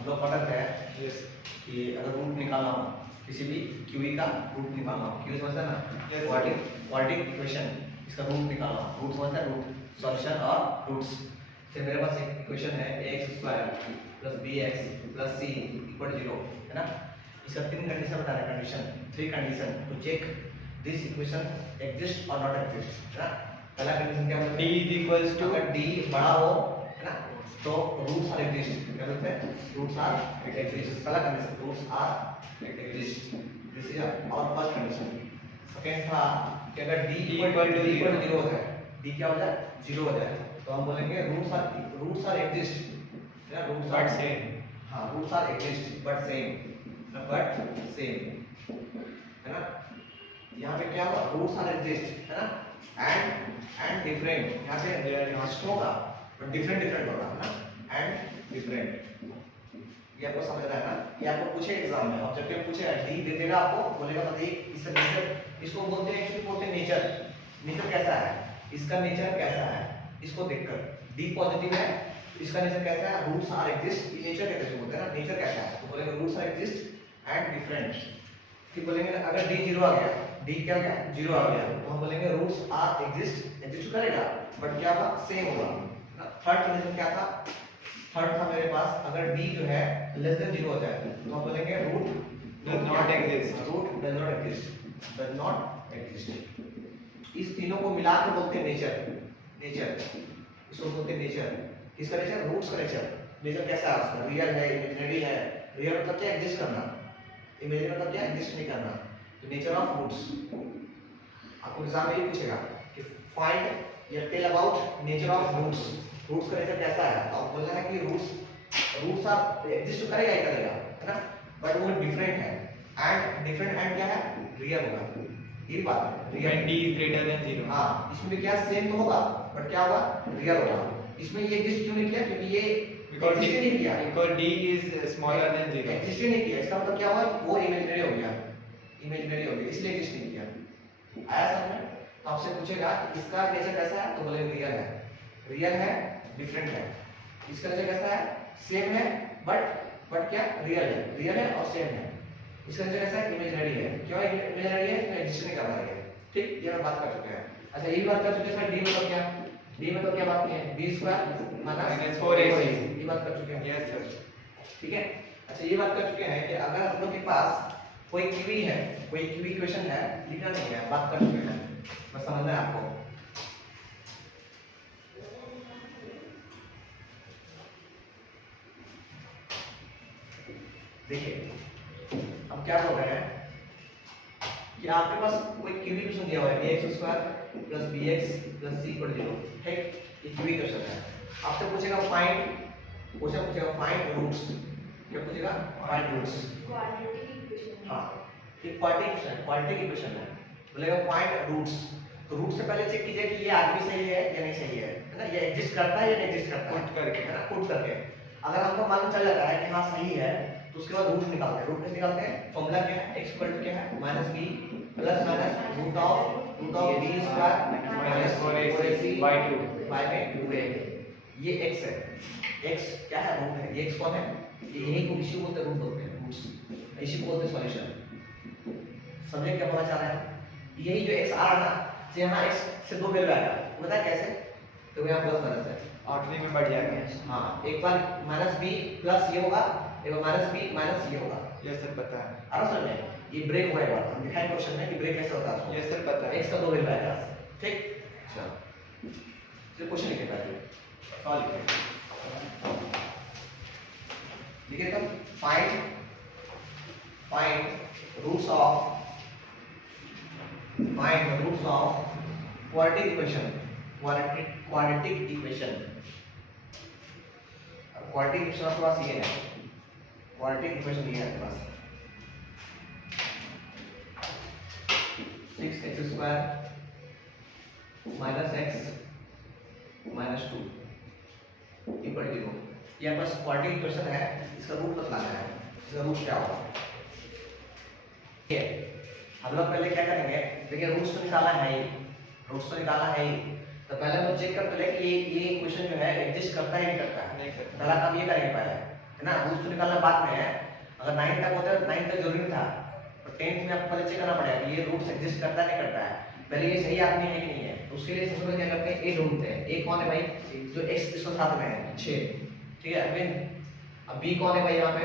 हम लोग पढ़ते हैं कि अगर रूट निकालना हो किसी भी क्यूई का रूट निकालना हो, क्यूई समझते हैं ना, क्वाड्रेटिक इक्वेशन, इसका रूट निकालना हो, रूट समझते हैं, रूट सॉल्यूशन और रूट्स। जैसे मेरे पास एक इक्वेशन है ax² + bx + c = 0 है ना। इसका तीन कंडीशन बता रहा है, condition, three condition to check this equation exist और नॉट एग्जिस्ट है ना। पहला कंडीशन क्या बोलते हैं, d = अगर d बड़ा हो है ना तो रूट्स आर एग्जिस्ट, क्या बोलते हैं, रूट्स आर एग्जिस्ट। पहला condition roots are exist, this is our first condition. Second था कि अगर d = 0 हो जाए, d क्या हो जाए, 0 हो जाए, तो हम बोलेंगे रूट्स आर एग्जिस्ट है ना, रूट्स आर सेम, हां roots are exist but same है ना। यहाँ पे क्या होगा, रूट्स आर एग्जिस्ट है ना, एंड डिफरेंट, यहाँ पे एग्जिस्ट होगा बट डिफरेंट होगा है ना, एंड डिफरेंट। ये आपको समझ रहा है ना। ये आपको पूछे एग्जाम में, ऑब्जेक्टिव पूछेगा, डी दे देगा आपको, बोलेगा बताइए इसका नेचर, इसको बोलते हैं एक्चुअली बोलते हैं नेचर, नेचर कैसा है, इसका नेचर कैसा है, इसको देखकर डी पॉजिटिव है, इसका नेचर कैसा है, रूट्स आर एग्जिस्ट, ये नेचर कैसे बोलते हैं ना, नेचर कैसा है, तो बोलेंगे roots are exist and different. फिर बोलेंगे अगर डी 0 आ गया, डी क्या हो गया, 0 आ गया, तो हम बोलेंगे रूट्स आर एग्जिस्ट करेगा बट क्या होगा, सेम होगा। थर्ड कंडीशन क्या था, थर्ड था मेरे पास, अगर d जो है लेस देन 0 हो जाए तो हम बोलेंगे रूट डज नॉट एग्जिस्ट। इस तीनों को मिला के बोलते हैं नेचर, इसको बोलते हैं नेचर। किसका नेचर, रूट्स का नेचर कैसा है उसका, रियल है, इमेजिनरी है। रियल मतलब क्या, एग्जिस्ट करना, इमेजिनरी मतलब क्या, एग्जिस्ट नहीं करना। तो नेचर ऑफ रूट्स, आपको एग्जाम में ये पूछेगा कि फाइंड या tell about nature of roots, roots का नेचर कैसा है, तो आप बोलना है कि रूट्स आप एग्जिस्ट करेगा ही करेगा है ना, बट वो डिफरेंट है, एंड डिफरेंट एंड क्या है, रियल होगा, ये बात है, रियल d > 0। हां, इसमें क्या सेम तो होगा बट क्या होगा, रियल होगा। इसमें ये एग्जिस्ट क्यों नहीं किया, क्योंकि ये बिकॉज़ d नहीं किया, because d is smaller than 0, exist नहीं किया, इसका मतलब क्या हुआ, वो इमेजिनरी हो गया, इसलिए एग्जिस्ट नहीं किया। आया समझ में। आपसे पूछेगा इसका नेचर कैसा है, तो बोले रियल है डिफरेंट है। इसका नेचर कैसा है, सेम है बट क्या, रियल है और सेम है। इसका नेचर कैसा है, इमेजिनरी है, क्यों इमेजिनरी है, एग्जिस्ट नहीं कर रहा है, ठीक, ये हम बात कर चुके हैं। अच्छा ये भी बात कर चुके हैं सर, डी मतलब क्या, बात की है, b² - 4ac, ये बात कर चुके हैं, यस सर, ठीक है। अच्छा ये बात कर चुके हैं कि अगर हम लोग के पास कोई क्यूई है, कोई क्यूई इक्वेशन है, लिखना नहीं है, बात कर चुके हैं, बस समझना है आपको। देखिए हम क्या बोल रहे हैं कि आपके पास कोई क्यूबी इक्वेशन दिया हुआ है ax² + bx + c = 0, ठीक, ये क्यूबी इक्वेशन है। आपसे पूछेगा फाइंड रूट्स, क्या पूछेगा, फाइंड रूट्स, क्वाड्रेटिक इक्वेशन, हां ये क्वाड्रेटिक इक्वेशन है, बोलेगा फाइंड रूट्स। तो रूट से पहले चेक कीजिए कि ये आदमी सही है या नहीं सही है ना, ये एग्जिस्ट करता है या नहीं एग्जिस्ट करता है, पुट करके है ना, पुट करके। अगर हमको मालूम चल जाता है कि हां सही है, तो उसके बाद रूट निकालते हैं। रूट कैसे निकालते हैं, फार्मूला क्या है, x = क्या है, -b + root of b² - 4ac/2a। ये x है, x क्या है, रूट है, ये x कौन है, ये यही को इश्यू बोलते हैं, रूट बोलते हैं, रूट्स इश्यू बोलते हैं, सॉल्यूशन। समझे क्या बोलना चाह रहे हैं, यही जो x आ रहा है ना, से यहाँ x से दो वैल्यू आएगा, पता है कैसे, तो यहाँ प्लस माइनस है, आठवीं में बढ़ जाएगा, हाँ एक बार -b प्लस ये होगा, एक बार -b माइनस ये होगा, यस सर पता है। और सर में ये ब्रेक हुआ है, बात हम दिखाएं क्वेश्चन में कि ब्रेक कैसे होता है, यस सर पता है, x का दो वैल्यू आएगा, ठीक। अच्छा फिर क्वेश्चन लिखे पहले, सॉल्व लिखिए तो find roots of quadratic equation, quadratic equation आपके पास ये है, क्वाड्रेटिक इक्वेशन ये है आपके पास 6x² - x - 2 = 0। ये आपके पास क्वाड्रेटिक इक्वेशन है, इसका रूट बताना है, इसका रूट क्या होगा। हम लोग पहले क्या करेंगे, देखिए रूट्स तो निकाला है ही, तो पहले हम लोग चेक करते हैं कि ये इक्वेशन जो है एग्जिस्ट करता है नहीं करता है, पहला काम ये करेंगे पहले। है ना, रूट्स तो निकालना बाद में है। अगर 9 तक होता है 9 तक जरूरी नहीं था, तो 10th में आपको पहले चेक करना पड़ेगा कि ये रूट्स एग्जिस्ट करता है नहीं करता है, पहले ये सही आदमी है कि नहीं है। तो उसके लिए सबसे पहले क्या करते हैं, ए ढूंढते हैं। ए कौन है भाई, जो x इसको साथ में है 6, ठीक है। अब b कौन है भाई यहाँ पे,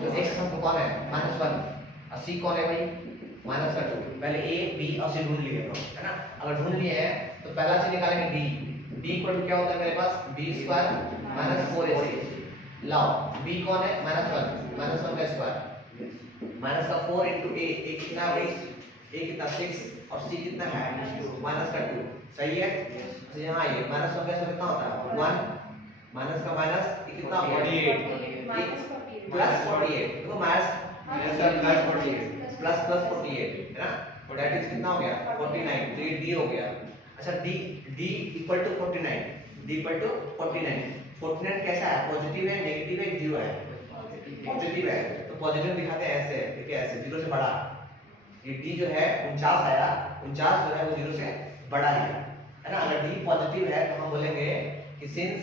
जो x हमको कौन है -1, और c कौन है भाई -2। पहले a b और c ढूंढ लिए तो, है ना। अगर ढूंढ लिए हैं तो पहला चीज निकालेंगे d। d इक्वल टू क्या होता है मेरे पास, b² -4ac। लाओ b कौन है -1, -1 का स्क्वायर माइनस का 4 into a, a कितना भाई, a कितना 6 और c कितना है -2, सही है। तो यहाँ ये माइनस का कैसे कितना होता है 1, माइनस का माइनस ये कितना 48 प्लस 48, देखो माइनस प्लस 48 प्लस 48 है ना, दैट इज कितना हो गया 49। तो ये d हो गया। अच्छा d equal to 49, d equal to 49 कैसा है, पॉजिटिव है नेगेटिव है जीरो है, पॉजिटिव है। तो पॉजिटिव दिखाते हैं ऐसे, ठीक है, ऐसे 0 से बड़ा। ये d जो है 49 आया, 49 जो है वो 0 से बड़ा है ना। अगर d पॉजिटिव है तो हम बोलेंगे कि since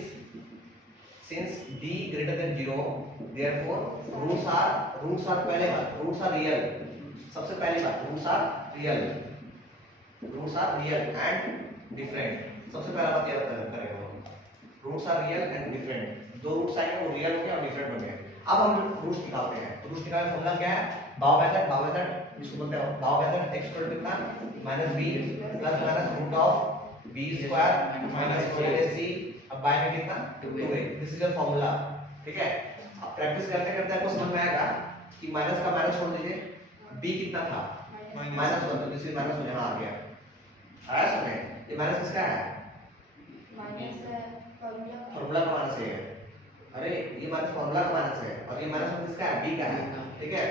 d greater than 0 therefore roots are पहले बात, रूट्स आर रियल, सबसे पहली बात roots are real and different. सबसे पहला बात याद करेंगे, roots are real and different. दो रूट्स आएंगे वो रियल होंगे और डिफरेंट होंगे। अब हम रूट्स निकालते हैं। तो रूट्स निकालने का फॉर्मूला क्या है, बाउ मेथड इसको बोलते हैं। बाउ मेथड x इक्वल टू कितना -b plus minus root of b square minus 4ac। अब बाय में कितना 2a। This is the formula, ठीक है। अब प्रैक्टिस करते करते आपको समझ में आएगा कि माइनस का माइनस छोड़ दीजिए, b कितना था -1, तो दिस इज -1 यहां आ गया, आया समझ में। ये माइनस किसका है, फार्मूला का माइनस है। अरे ये माइनस फार्मूला का माइनस है, और ये माइनस किसका है, b का है, ठीक है।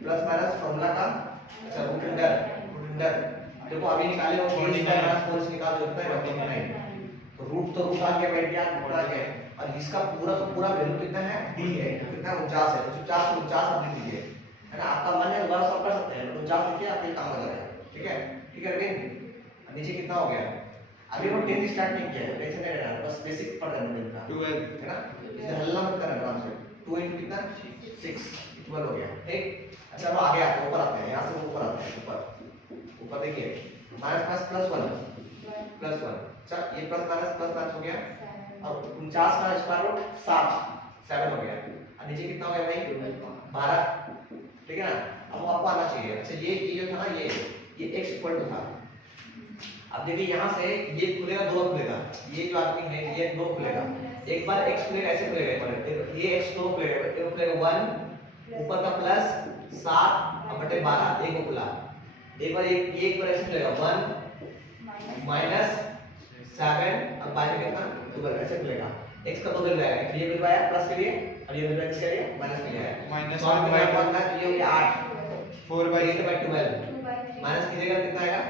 प्लस माइनस फार्मूला का, अच्छा रूट अंडर देखो अभी निकाले हो 4 -4 निकाल जो होता है 49। तो रूट आ गया, बैठ गया आ गया, और इसका पूरा का पूरा वैल्यू कितना है d है, कितना 49 है। तो 49 आप लिख लीजिए, है ना। आपका मन है दोबारा सॉल्व कर सकते हैं, 49 लिखिए आपके काम हो जाएगा, ठीक है। ठीक है अरविंद, नीचे कितना हो गया, अभी वो 10 स्टार्ट नहीं किया है, टेंशन नहीं लेना, बस बेसिक पढ़ लेना इनका 12 है ना। इसे हल्ला मत करना आराम से। 2 into कितना 6 12 हो गया, ठीक। अच्छा वो आगे आते हैं, ऊपर आते हैं, यहां से ऊपर आते हैं, ऊपर देखिए माइनस प्लस 1 अच्छा ये प्लस माइनस हो गया, और 49 का स्क्वायर रूट 7 हो गया, और नीचे कितना हो गया भाई 12, ठीक है ना। अब वो आपको आना चाहिए। अच्छा ये जो था ना ये x इक्वल टू था। अब देखिए यहाँ से ये खुलेगा, दो खुलेगा, ये जो आदमी है ये दो खुलेगा। एक बार x खुलेगा, ऐसे खुलेगा, एक बार ये x दो खुलेगा, एक खुलेगा 1 ऊपर का प्लस 7 और बटे 12 एक खुला। एक बार ऐसे खुलेगा 1 माइनस 7 और बाय में कितना 12 ऐसे खुलेगा। x का दो वैल्यू आएगा, ये वैल्यू आया प्लस के लिए और ये वैल्यू किसके लिए माइनस के लिए आया। माइनस 1 बाय 1 ये हो गया 8 4/8/12 माइनस कीजिएगा कितना आएगा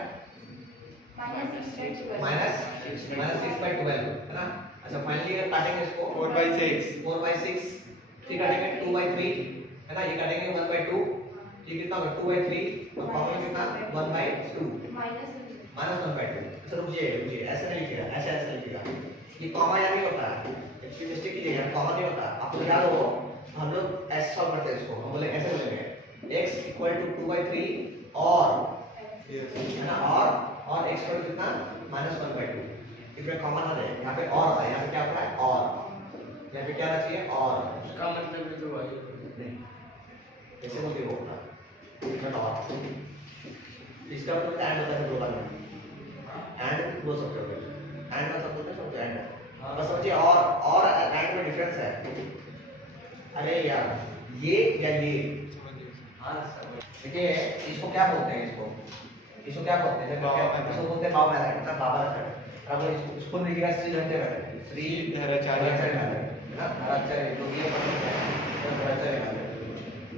-6/12 है ना। अच्छा फाइनली काटेंगे इसको 4/6 ठीक काटेंगे 2/3 है ना, ये काटेंगे 1/2 ये कितना होगा 2/3 और कॉमन कितना 1/2 -1/2। अच्छा रुकिए ऐसे नहीं लिखिएगा, ऐसे लिखिएगा, ये कॉमा या नहीं होता है, इसकी मिस्टेक कीजिएगा, कॉमा नहीं होता। आपको याद हो तो हम लोग ऐसे सॉल्व करते हैं इसको, हम बोले ऐसे बोलेंगे x इक्वल टू 2/3 और है ना, और x इक्वल टू कितना -1/2। इसमें कॉमन आ जाए, यहाँ पे और आता है, यहाँ पे क्या होता है और, यहाँ पे क्या आना चाहिए और, उसका मतलब है तो भाई नहीं ऐसे बोलते हो होता इसमें और, इसका मतलब एंड होता है दो बार में, एंड बोल सकते हो, एंड का मतलब है समझो एंड, बस समझिए और एंड में डिफरेंस है। अरे यार ये या ये, हाँ देखिए इसको क्या बोलते हैं, इसको क्या बोलते हैं, इसको बोलते हैं बाव मेथड, मतलब बाबा मेथड। अब इसको लिखिएगा श्री धराचार्य मेथड, श्री धराचार्य मेथड है ना, धराचार्य जो ये पढ़ते हैं धराचार्य मेथड।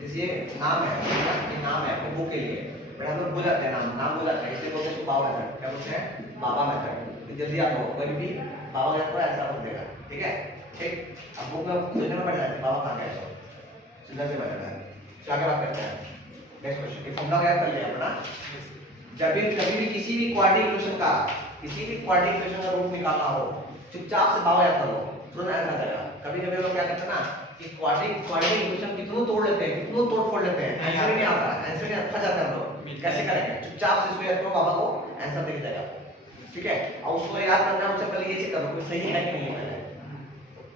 जैसे नाम है, ये नाम है आपको बुक के लिए, बट हम लोग भूल जाते हैं नाम भूल जाते हैं, इसलिए बोलते हैं इसको बाबा मेथड। क्या बोलते हैं बाबा मेथड। जल्दी आपको कभी भी बाबा मेथड को ऐसा बोल देगा, ठीक है ठीक। अब बुक में खोजने में पड़ जाते हैं बाबा कहाँ गए, सीधा से बैठा है। चलो आगे बात करते हैं, नेक्स्ट क्वेश्चन। ये फॉर्मूला क्या कर लिया अपना, जब भी कभी भी किसी भी क्वाड्रेटिक इक्वेशन का रूट निकालना हो, चुपचाप से बाबा याद करो, तुरंत आंसर आ जाएगा। कभी कभी लोग क्या करते हैं ना कि क्वाड्रेटिक इक्वेशन कितनों तोड़ लेते हैं, कितनों तोड़ फोड़ लेते हैं, आंसर ही नहीं आता, आंसर नहीं फंस जाते हैं हम लोग। कैसे करेंगे? चुपचाप से इसको याद करो, बाबा को आंसर दिख जाएगा आपको, ठीक है। और उसको याद करना है, उससे पहले ये चेक करो कि सही है कि नहीं है।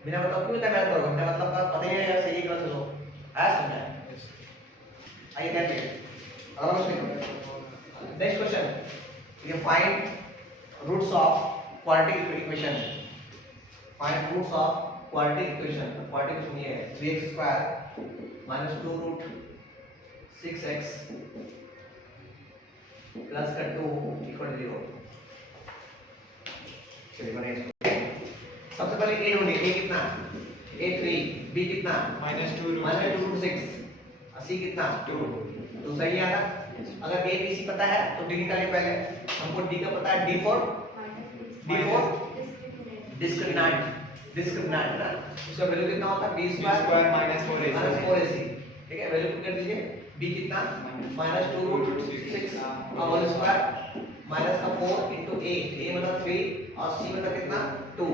बिना मतलब क्यों इतना मेहनत करोगे, बिना मतलब का पता ही नहीं है सही है गलत है तो आया समझ में? आइए देखिए अगला क्वेश्चन। नेक्स्ट क्वेश्चन, ये find roots of quadratic equation. Find roots of quadratic equation. Quadratic equation ये है 3x² minus 2 root 6x plus का 2 equal to 0। चलिए बनाइए इसको। सबसे पहले a ढूंढिए, a कितना? a 3, b कितना? -2 root 6, c कितना? 2। तो सही है ना? अगर a b c पता है तो d निकालिए पहले। हमको d का पता है, d for डिस्क्रिमिनेंट ना, उसका वैल्यू कितना होता है? b² - 4ac, ठीक है। वैल्यू कर दीजिए, b कितना? -2 root 6 का होल स्क्वायर माइनस का 4 into a, a मतलब 3 और c मतलब कितना? 2।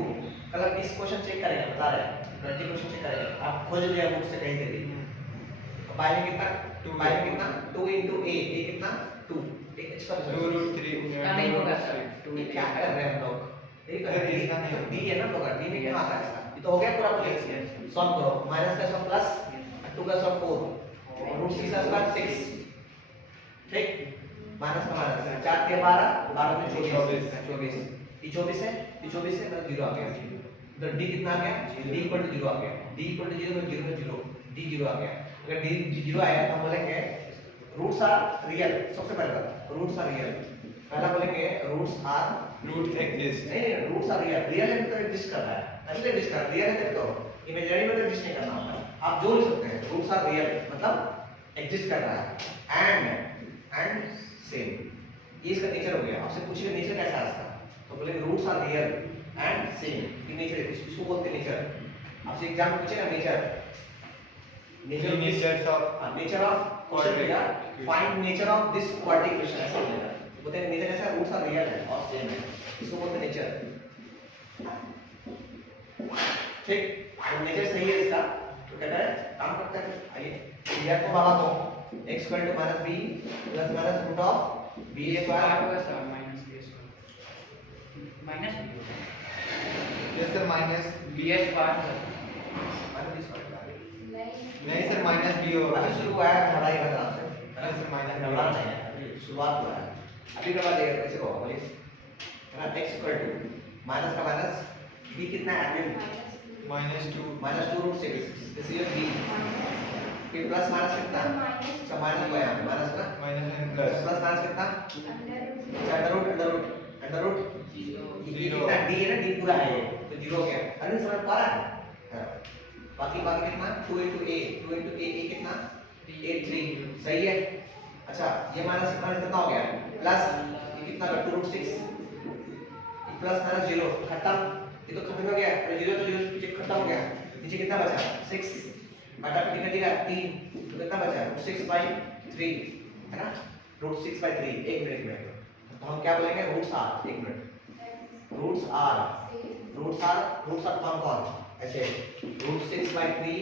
कल इस क्वेश्चन चेक करेंगे, बता रहे हैं 20 क्वेश्चन चेक करेंगे, आप खोज लीजिए बुक से कहीं से भी। तो बाय में कितना? 2 into a, a कितना? 2, एक एक्स्ट्रा 2 root 3 इसका नहीं होगा सर। ये क्या कर रहे हैं हम लोग? ठीक है, सर, इसका नहीं डी है ना, तो डी में क्या आता है इसका? ये तो हो गया पूरा प्लेस। सॉल्व करो, माइनस का सब प्लस 2 का सब 4 रूट 6 का स्क्वायर 6, ठीक। माइनस का माइनस 4 के 12, 12 में 24, 24 ये 24 है, ये 24 है, मतलब 0 आ गया। तो डी कितना आ गया? डी इक्वल टू 0 आ गया। डी इक्वल टू 0 0 0, डी 0 आ गया। अगर डी 0 आया तो हम बोलेंगे रूट्स आर रियल। सबसे पहले बात, रूट्स आर रियल। पहला बोलेंगे रूट्स आर रूट एक्सिस्ट। नहीं, रूट्स आर रियल। रियल है तो एग्जिस्ट कर रहा है, असली एग्जिस्ट कर रहा है। रियल है तो इमेजिनरी में तो एग्जिस्ट नहीं करना होता। आप जो लिख सकते हैं, रूट्स आर रियल मतलब एग्जिस्ट कर रहा है। एंड सेम, ये इसका नेचर हो गया। आपसे पूछिए नेचर कैसा है इसका, तो बोलेंगे roots are real and same. ये नेचर, इसको बोलते हैं नेचर। आपसे एग्जाम में पूछेगा nature of quadratic, find nature of this quadratic equation, ऐसा बोलेगा। बोलते हैं नेचर ऐसा, रूट्स आर रियल है और सेम है, इसको बोलते हैं नेचर, ठीक। तो नेचर सही है इसका, तो कहता है काम करता है। आइए यार को बाबा को x = -b plus minus root of b square होगा sir, minus b square minus b होगा। Yes sir, minus b square नहीं सर, माइनस b होगा। अभी शुरू हुआ है पढ़ाई का तरफ से, नहीं सर, माइनस डबल नहीं है, अभी शुरुआत हुआ है। अभी डबल देगा कैसे होगा बोलिए? है ना, x = माइनस का माइनस b कितना है? -2 रूट 6, इसलिए b फिर प्लस माइनस कितना? अच्छा माइनस हुआ है, माइनस ना प्लस प्लस माइनस कितना? अंडर रूट ये कितना? d है ना, d पूरा है ये, तो 0 हो गया। अरे समझ पा रहा है? हाँ। बाकी कितना? 2 into a, a कितना? 3, सही है। अच्छा ये माइनस कितना हो गया? प्लस ये कितना? 2 रूट 6 प्लस माइनस 0 खत्म। ये तो खत्म हो गया, 0 तो 0 पीछे खत्म हो गया। नीचे कितना बचा? 6 बटा पे दिखेगा 3, तो कितना बचा? 6/3 है ना, √6/3। एक मिनट, तो हम क्या बोलेंगे? रूट्स आर, एक मिनट, रूट्स आर कौन ऐसे √6/3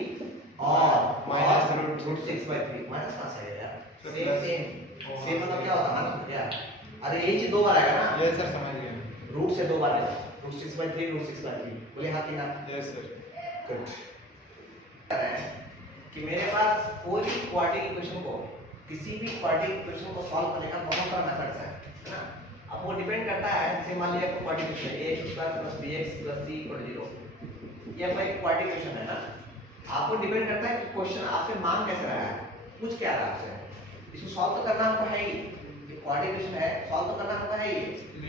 और माइनस √6/3। माइनस कहां से आया यार? सेम मतलब क्या होता है माइनस क्या? अरे ये चीज दो बार आएगा ना। यस सर, समझ गए। रूट से दो बार आएगा, √6/3 बोले हाँ कि ना? Yes sir. गुड। कि मेरे पास कोई भी क्वाड्रेटिक इक्वेशन को, किसी भी क्वाड्रेटिक इक्वेशन को सॉल्व करने का बहुत सारा मेथड्स है ना। अब वो डिपेंड करता है, जैसे मान लीजिए आपको quadratic equation ax² + bx + c = 0, ये आपका एक क्वाड्रेटिक इक्वेशन है ना। आपको डिपेंड करता है कि क्वेश्चन आपसे मांग कैसे रहा है, पूछ क्या रहा है आपसे। इसको सॉल्व तो करना आपको है ही, ये क्वाड्रेटिक इक्वेशन है, सॉल्व तो करना आपको है ही,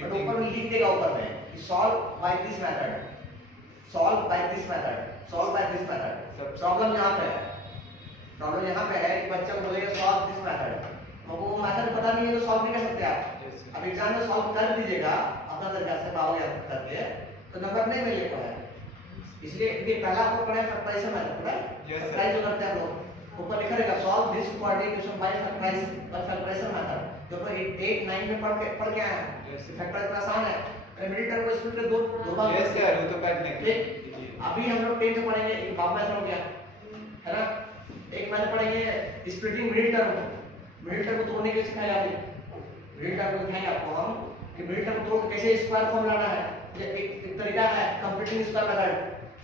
बट ऊपर में लिख देगा ऊपर में कि solve by this method, solve by this method, solve by this method. Problem यहाँ पे है, प्रॉब्लम यहाँ पे है कि बच्चा को बोलेगा सॉल्व दिस मेथड, हमको वो मेथड पता नहीं है तो सॉल्व नहीं कर सकते आप। अब एग्जाम में सॉल्व कर दीजिएगा अपना तरीका से पाओगे करके, तो नंबर नहीं मिलेगा है। इसलिए ये पहला आपको पढ़ा है फैक्टराइजेशन मेथड, पढ़ा है फैक्टराइज जो करते हैं हम लोग, ऊपर लिखा रहेगा solve this quadratic equation by factorisation method, जो तो 8 9 में पढ़ के आए हैं। फैक्टराइज आसान है, अरे मिडिल टर्म को स्प्लिट कर दो बार। यस सर, वो तो कर लेंगे। अभी हम लोग 10 में पढ़ेंगे, एक बाप ऐसा हो गया है ना। एक मैंने पढ़ेंगे स्प्लिटिंग मिडिल टर्म को तोड़ने के सिखाया आपको, मिडिल टर्म को दिखाएंगे आपको हम कि मिडिल टर्म तोड़ के कैसे स्क्वायर फॉर्म लाना है। ये एक तरीका है कंप्लीटिंग स्क्वायर मेथड,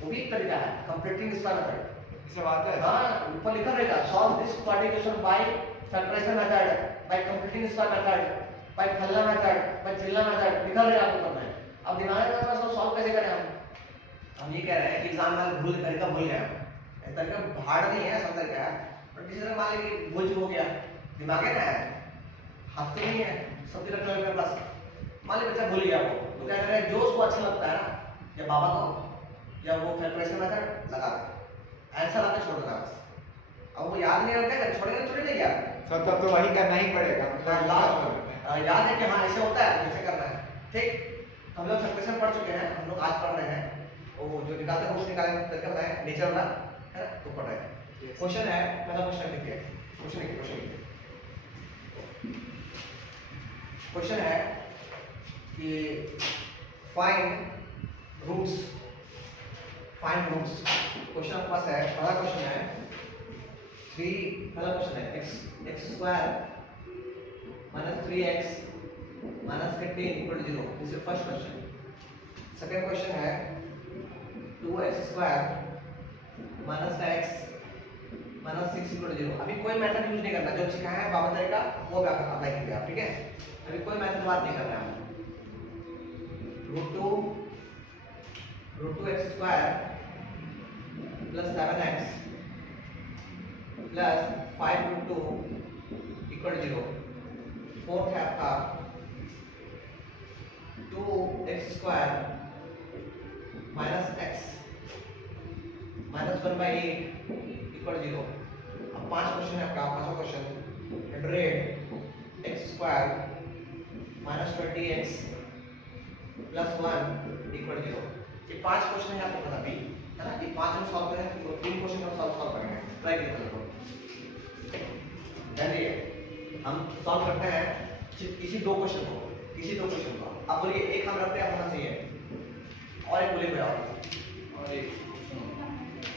वो भी एक तरीका है कंप्लीटिंग स्क्वायर मेथड। इसे बात है। हां ऊपर लिखा रहेगा solve this quadratic equation by factorisation method, by completing square method, by फल्ला मेथड, बाय चिल्ला मेथड लिखा रहेगा आपको करना है। अब दिमाग में थोड़ा सा सॉल्व कैसे करें हम ये कह रहे हैं कि एग्जाम में भूल तरीका भूल गया, ऐसा तरीका भाड़ नहीं है, सब तरीका है। पर किसी ने मान लीजिए भूल हो गया, दिमाग है ना हाथ तो नहीं है सब तरह का मेरे पास, मान लीजिए बच्चा भूल गया वो, तो क्या करें जो उसको अच्छा लगता है ना, या बाबा को या वो फैक्टराइजेशन मेथड लगा आंसर आके छोड़ देना बस। अब वो याद नहीं रखा छोड़ेगा छोड़े नहीं यार सब तब तो वही करना ही पड़ेगा। लास्ट याद है कि हाँ ऐसे होता है ऐसे करना है। ठीक, हम लोग फैक्टराइजेशन पढ़ चुके हैं, हम लोग आज पढ़ रहे हैं वो जो निकालते हैं उसको निकालने का तरीका बताएं नेचर वाला है ना, तो पढ़ रहे हैं। क्वेश्चन है पहला क्वेश्चन देखिए, क्वेश्चन है कि फाइंड रूट्स, क्वेश्चन आपके पास है, पहला क्वेश्चन है 3, पहला क्वेश्चन है x square minus 3x minus 10 equal to 0, this is first question. Second question है 2x square minus x minus 6 equal to 0। अभी कोई मेथड यूज नहीं करना, जो सिखाया है बाबा तरीका वो अप्लाई कीजिए आप, ठीक है। अभी कोई मेथड बात नहीं करना है। Root 2x square plus 7x plus 5 root 2 equal to 0। Fourth है आपका 2x square minus x minus 1/8 equal 0। अब 5 क्वेश्चन है आपका, पांचवा question 100x square minus 20x plus 1 equal 0। ये 5 क्वेश्चन है आपको पता भी है ना, ये 5 में सॉल्व करें तो 3 क्वेश्चन में सॉल्व करेंगे, ट्राई करिए तो ध्यान दीजिए। हम सॉल्व करते हैं किसी दो क्वेश्चन को, अब बोलिए एक हम रखते हैं होना चाहिए और एक बोले कोई और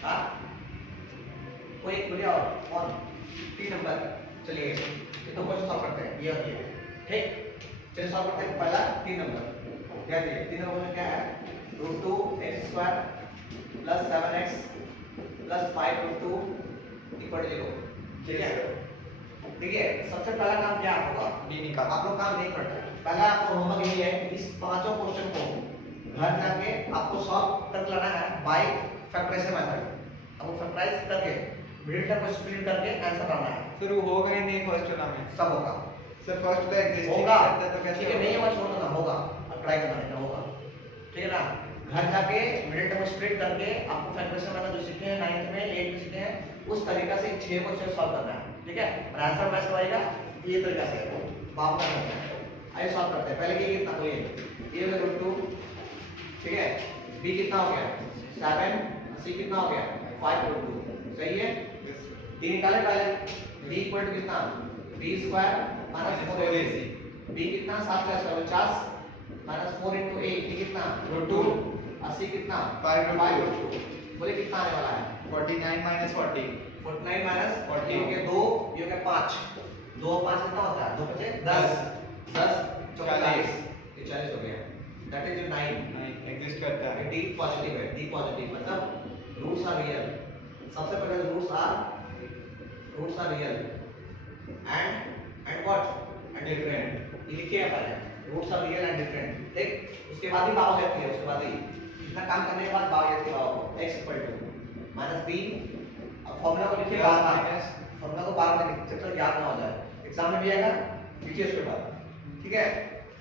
हाँ कोई एक बोलिए और कौन 3 नंबर। चलिए ये दो क्वेश्चन सॉल्व करते हैं, ये और ये, ठीक। चलिए सॉल्व करते हैं पहला 3 नंबर। क्या दिए 3 नंबर में क्या है, root 2x square plus 7x plus 5 root 2 equal 0, ठीक है। देखिए सबसे पहला काम क्या होगा, डी निकाल। आप लोग काम नहीं करते, पहला आपको होमवर्क यही है कि इस पांचों क्वेश्चन को घर जाके आपको सॉल्व कर लेना है बाय फैक्टराइजेशन मेथड। अब वो फैक्टराइज करके मिडिल टर्म को स्प्लिट करके आंसर लाना है। सर वो होगा ही नहीं फर्स्ट वाला में, सब होगा सर फर्स्ट तो एग्जिस्टिंग होगा, करता तो कैसे ठीक है, नहीं होगा छोड़ देना, होगा अब ट्राई करना है, होगा, ठीक है ना। घर जाके मिडिल टर्म स्प्लिट करके आपको फैक्टराइजेशन मेथड जो सीखे हैं 9th में 8th में सीखे हैं उस तरीका से 6 क्वेश्चन सॉल्व करना है, ठीक है। और आंसर मैच करवाएगा ये तरीका से बाप का करना है। आइए सॉल्व करते हैं। पहले ये कितना तो ये हो गया रूट 2, ठीक है। b कितना हो गया 7, c कितना हो गया 5 रूट 2, सही है। d निकाले पहले, b इक्वल टू कितना b square minus 4ac, b कितना 7 का स्क्वायर 50 माइनस 4 into 8 ये कितना रूट 2, 80 कितना 5 रूट 2, बोले कितना आने वाला है 49 माइनस 40, 49 माइनस 40 ये हो गया 2, ये हो गया 5, 2 5 कितना होता है 2 बचे 10, 10 40, ये 40 हो गया, दैट इज 9 एग्जिस्ट करता है। डी पॉजिटिव है, डी पॉजिटिव मतलब रूट्स आर रियल। सबसे पहले roots are real and what and different, ये लिखिए पहले roots are real and different, ठीक। उसके बाद ही पावर जाती है, उसके बाद ही इतना काम करने के बाद पावर जाती है power x equal to minus b। अब फार्मूला को लिखिए बार बार, फार्मूला को बार बार लिखिए जब तक याद ना हो जाए, एग्जाम में भी आएगा लिखिए उसके बाद, ठीक है।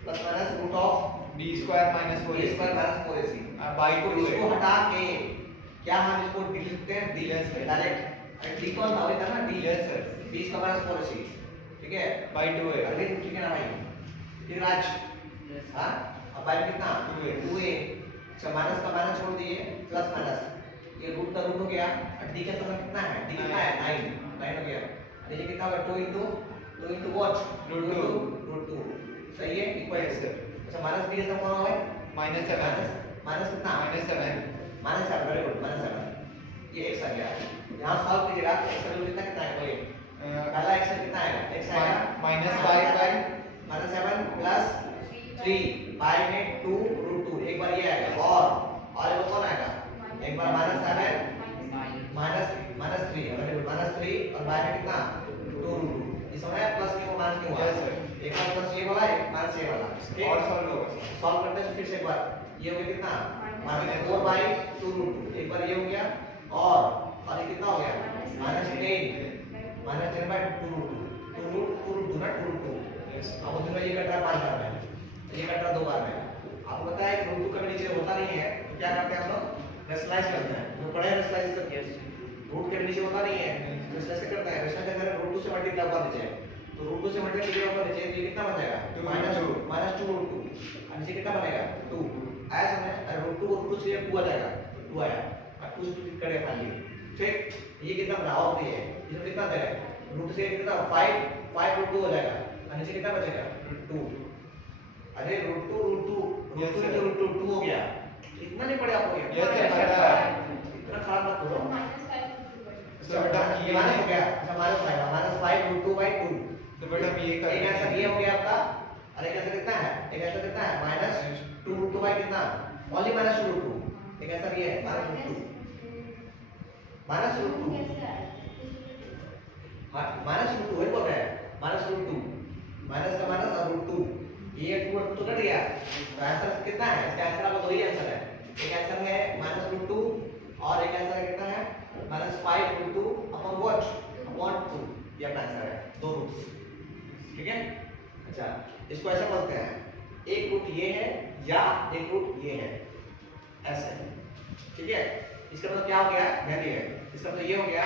Plus minus root of b square minus a 4ac square minus 4ac, by को इसको हटा के क्या हम इसको डी लिखते हैं डी Yes, sir. डायरेक्ट, और डी को हम होता है ना डी, Yes, sir. b का माइनस 4ac, ठीक है। बाई 2 है। अरविंद ठीक है ना भाई, ठीक राज, हां अब बाई कितना 2a, अच्छा माइनस का माइनस छोड़ दिए प्लस माइनस, ये रूट का रूट हो गया, और डी का समय कितना है डी कितना है 9 हो गया, और ये कितना होगा 2 into व्हाट रूट 2, सही है इक्वल टू, अच्छा माइनस b का कौन होगा माइनस 7, माइनस कितना minus 7, minus 7, very good minus 7, ये x आ गया। यहाँ सॉल्व कीजिएगा x का वैल्यू कितना आएगा बोलिए पहला x कितना आएगा x आएगा -5 प्लस 3 बाय में 2 रूट 2 एक बार ये आएगा और एक कौन आएगा एक बार -7 माइनस 3 और बाय में कितना 2 रूट 2 इस समय प्लस क्यों माइनस क्यों हुआ Yes, sir. एक बार प्लस ये वाला एक माइनस ये वाला ठीक? और सॉल्व होगा सॉल्व करते हैं फिर से एक बार ये हो गया कितना -4 बाय 2 रूट 2 एक बार ये हो गया और ये कितना हो गया -10 बाय 2 रूट 2 ना 2 रूट 2 Yes. अब उसमें ये कट रहा 5 बार में ये कट रहा 2 बार में आपको पता है कि रूट 2 कभी नीचे होता नहीं है तो क्या करते हैं हम लोग रेशनलाइज करते हैं जो पढ़े रेशनलाइज करके रूट के नीचे होता नहीं है तो इसलिए ऐसे करते हैं रेशनलाइज करते हैं रूट 2 से मल्टीप्लाई कर नीचे तो रूट 2 से मल्टीप्लाई ऊपर नीचे तो ये कितना बन जाएगा Two root -2 रूट 2 और नीचे कितना बनेगा 2 ऐसा में रूट 2 रूट 2 से 2 आ जाएगा 2 आया और 2 से करेगा खाली ठीक ये कितना बराबर भी है इसमें कितना देगा रूट से कितना 5 रूट 2 हो जाएगा और नीचे कितना बचेगा 2 अरे रूट 2 हो गया इतना नहीं पड़े आपको ये Yes, sir, पता है। इतना खराब मत करो तो बेटा ये माइनस हो गया अच्छा -5 रूट 2 बाय 2 तो बेटा हम ये कर एक आंसर ये हो गया आपका और एक आंसर कितना है एक आंसर कितना है -2 रूट 2 बाय कितना ओनली -2 रूट 2 एक आंसर ये है -2 रूट 2 वही बोल रहे हैं -√2 माइनस का माइनस और √2 ये 2 और 2 तो कट गया तो आंसर कितना है इसका आंसर आपका दो ही आंसर है एक आंसर है -√2 और एक आंसर कितना है -5√2 अपॉन व्हाट अपॉन 2 ये अपना आंसर है दो रूट्स ठीक है अच्छा इसको ऐसा बोलते हैं एक रूट ये है या एक रूट ये है ऐसे ठीक है इसका मतलब क्या हो गया ध्यान दिए इसका मतलब ये हो गया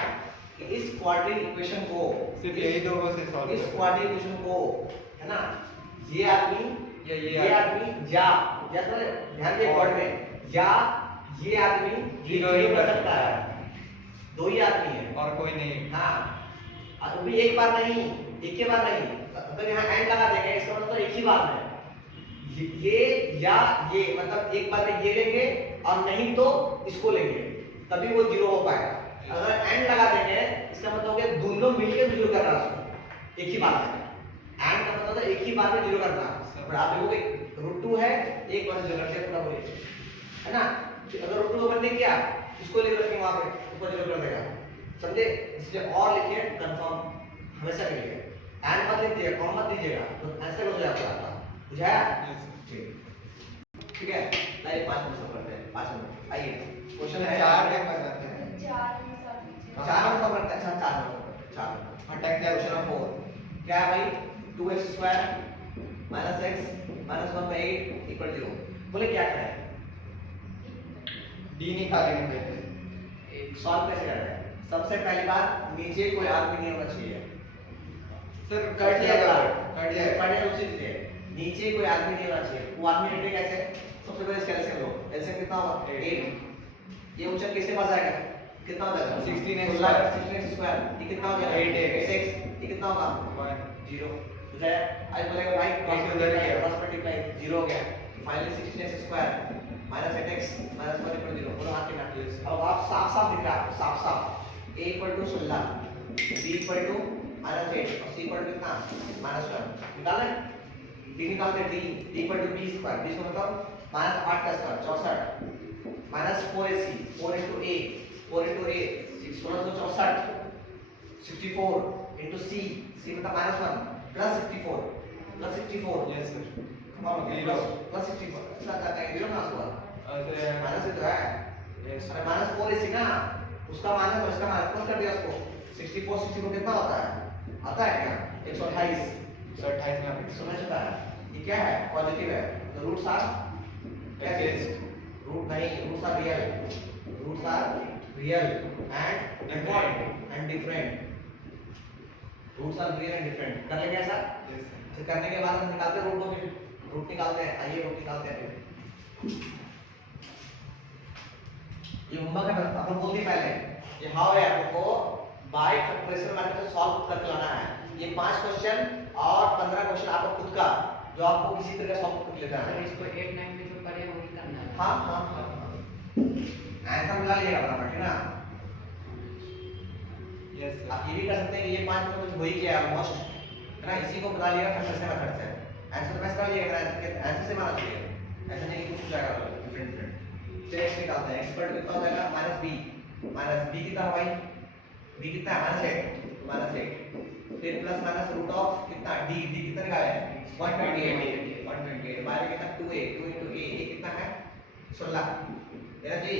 कि इस क्वाड्रेटिक इक्वेशन को सिर्फ यही दो को से सॉल्व इस क्वाड्रेटिक इक्वेशन को है ना ये आदमी ये आदमी या तो ध्यान दिए वर्ड में या ये आदमी ये जीरो ही कर सकता है दो ही आदमी है और कोई नहीं हाँ और वो भी एक बार नहीं एक के बार नहीं अगर यहाँ एंड लगा देंगे इसका मतलब एक ही बार में ये या ये मतलब एक बार में ये लेंगे और नहीं तो इसको लेंगे तभी वो जीरो हो पाएगा अगर एंड लगा देंगे इसका मतलब हो गया दोनों मिलकर जीरो करना उसको एक ही बार में एंड का मतलब एक ही बार में जीरो करना पर आप देखोगे √2 है एक बार जीरो करते पूरा बोलिए है ना अगर √2 ओपन नहीं किया इसको लेकर रखेंगे वहां पे ऊपर जीरो कर देगा समझे इसलिए और लिखिए कंफर्म हमेशा के लिए एंड मत लिखिए कॉम मत दीजिएगा तो आंसर हो जाएगा आपका बुझाया ठीक है लाइए 5 मिनट सब करते हैं 5 मिनट आइए क्वेश्चन है 4 टाइम करते हैं 4 मिनट सब करते हैं अच्छा 4 मिनट अटैक क्वेश्चन नंबर 4 क्या है भाई 2x स्क्वायर -x -1/8 = 0 बोले क्या करें डी निकालेंगे पहले सॉल्व कैसे करें सबसे पहली बात नीचे कोई आदमी नहीं होना चाहिए सर कट जाएगा उसी से नीचे कोई आदमी नहीं होना चाहिए वो आदमी हटे कैसे सबसे पहले इसका एलसीएम लो एलसीएम कितना होगा 8 ये ऊंचा किसके पास आएगा कितना हो जाएगा 16x स्क्वायर ये कितना हो जाएगा 8x ये कितना होगा 0 तो जाए आज बोलेगा भाई क्रॉस मल्टीप्लाई 0 हो गया फाइनली 16x स्क्वायर -8x -1 = 0 बोलो हाथ के काट लीजिए अब आप साफ साफ दिख रहा है साफ साफ a = 16 b = -8 और c = कितना -1 निकाल लें d निकालते हैं d = b स्क्वायर b को मतलब -8 का square 64 -4ac 4 * a 6 * 64 64 into c मतलब -1 plus 64 यस सर plus 64 इसका क्या है 0 ना हुआ ऐसे माइनस से तो है यस अरे -4 इसी ना उसका माइनस और इसका माइनस प्लस कर दिया उसको 64 कितना होता है आता है क्या 128 28 में आप समझ चुका है ये क्या है पॉजिटिव है तो रूट्स आर Exist. रूट नहीं roots are real and different roots are real and different कर लेंगे ऐसा तो करने के बाद हम निकालते हैं रूट को फिर रूट निकालते हैं आइए रूट निकालते हैं फिर ये होमवर्क है अपन बोल दिए पहले ये हाउ है आपको बाय फैक्टराइजेशन मेथड से सॉल्व करके लाना है ये 5 क्वेश्चन और 15 क्वेश्चन आपको खुद का जो आपको किसी तरह का सॉल्व करके लेना सर है इसको 8 9 में जो करे वही करना है हाँ आंसर मिला लीजिएगा फटाफट है ना Yes, sir. आप ये भी कर सकते हैं कि ये 5 में कुछ हो ही गया ऑलमोस्ट, है ना, इसी को बता लिएगा फैक्टर से मेथड से आंसर तो मैच कर लिएगा, आंसर से माना चाहिए, ऐसा नहीं कि कुछ जाएगा डिफरेंट डिफरेंट। चलिए x निकालते हैं, x पर कितना हो जाएगा -b कितना है भाई, b कितना है -8 फिर प्लस माइनस रूट ऑफ कितना d कितना निकाले हैं 128 बाहर कितना 2a 2 into a ये कितना है 16 है ना जी,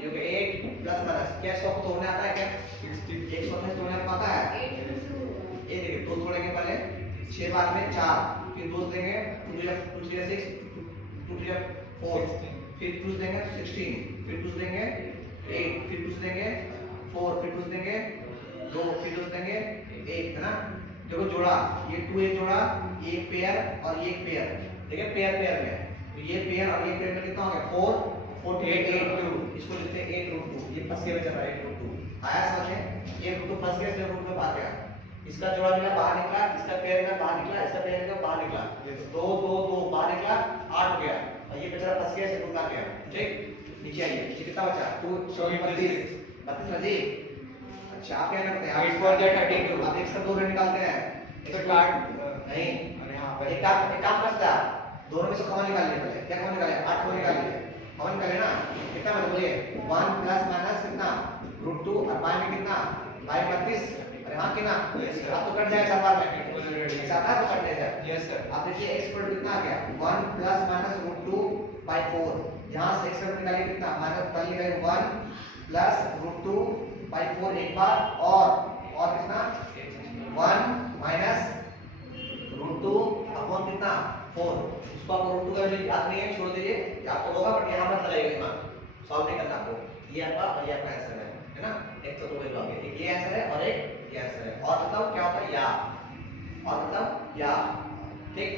ये हो गया 8 प्लस माइनस क्या इसको तोड़ने आता है क्या 60 100 में तोड़ने आता है, ये देखिए दो तोड़ेंगे पहले 6 बाद में 4 फिर 2 देंगे 2 6 2 4 फिर 2 देंगे 16 फिर 2 देंगे 8 फिर 2 देंगे 4 फिर 2 देंगे 2 फिर 2 देंगे 1 है ना। देखो जोड़ा ये 2 एक जोड़ा ये एक पेयर और ये एक पेयर, देखिए पेयर पेयर में तो ये पेयर और ये पेयर में कितना हो गया 4 48 8 इसको लिखते हैं 8 रूट 2 ये फंस के में चल रहा है 8 रूट 2 आया समझ में, ये रूट 2 फंस गया इसलिए रूट में आ गया, इसका जोड़ा मिला बाहर निकला, इसका पेयर में बाहर निकला, इसका पेयर में बाहर निकला, 2 2 2 बाहर निकला 8 हो गया और ये बेचारा फंस गया इसे रूट आ गया, ठीक नीचे आइए ये कितना बचा 2 32 ना जी। अच्छा आप क्या करते हैं 8 for the 32 आप एक से दो रन निकालते हैं तो काट नहीं और यहाँ पर एक काम करता है दोनों में से कॉमन निकाल लिए पहले, क्या कॉमन निकाले 8 को निकाल लिए कॉमन निकाले ना कितना मतलब बोलिए 1 प्लस माइनस कितना रूट 2 और बाय में कितना बाय 32 और यहाँ कितना आप तो कट जाएगा चार बार में ऐसा था तो कट जाएगा यस सर। आप देखिए x पर कितना आ गया 1 प्लस माइनस रूट 2 बाय 4 यहाँ से x पर निकालिए कितना माइनस पहले निकालिए 1 प्लस रूट 2 बाय 4 एक बार और कितना 1 माइनस रूट 2 अपॉन कितना 4 इसको आपको रूट 2 का वैल्यू याद नहीं है छोड़ दीजिए, ये आपको होगा बट यहाँ पर चलेगा दिमाग सॉल्व नहीं करना आपको, ये आपका और ये आपका आंसर है ना, एक तो दो वैल्यू आ गई, एक ये आंसर है और एक ये आंसर है। और बताओ क्या होता है या, और बताओ या, ठीक।